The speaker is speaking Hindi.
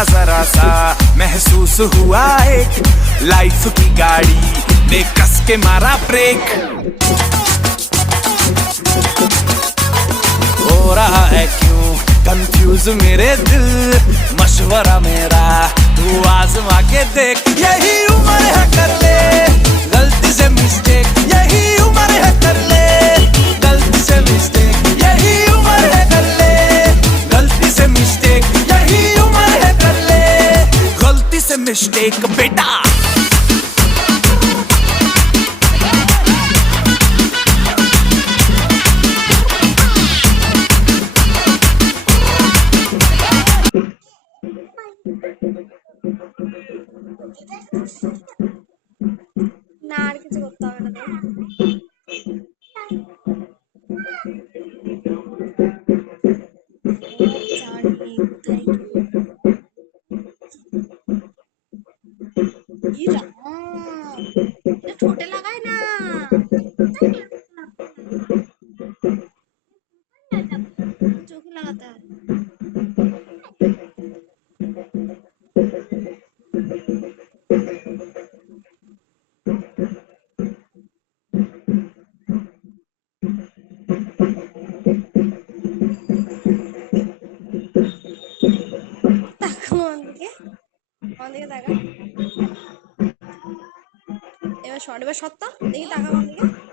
का जरा सा महसूस हुआ एक लाइफ की गाड़ी ने कस के मारा ब्रेक। हो रहा है क्यों कंफ्यूज मेरे दिल, मशवरा मेरा तू आजमा के देख। यही उम्र है कर ले गलती से मिस्टेक, यही उम्र है कर ले गलती से मिस्टेक, यही उम्र है कर ले गलती से मिस्टेक, यही उम्र है कर ले गलती से मिस्टेक बेटा। না আর কিছু করতে হবে না। ঠোঁটে লাগায় না, চোখে লাগাতে হয়। এবার শর্ট, এবার সত্তা দেখি টাকা আমার দিকে।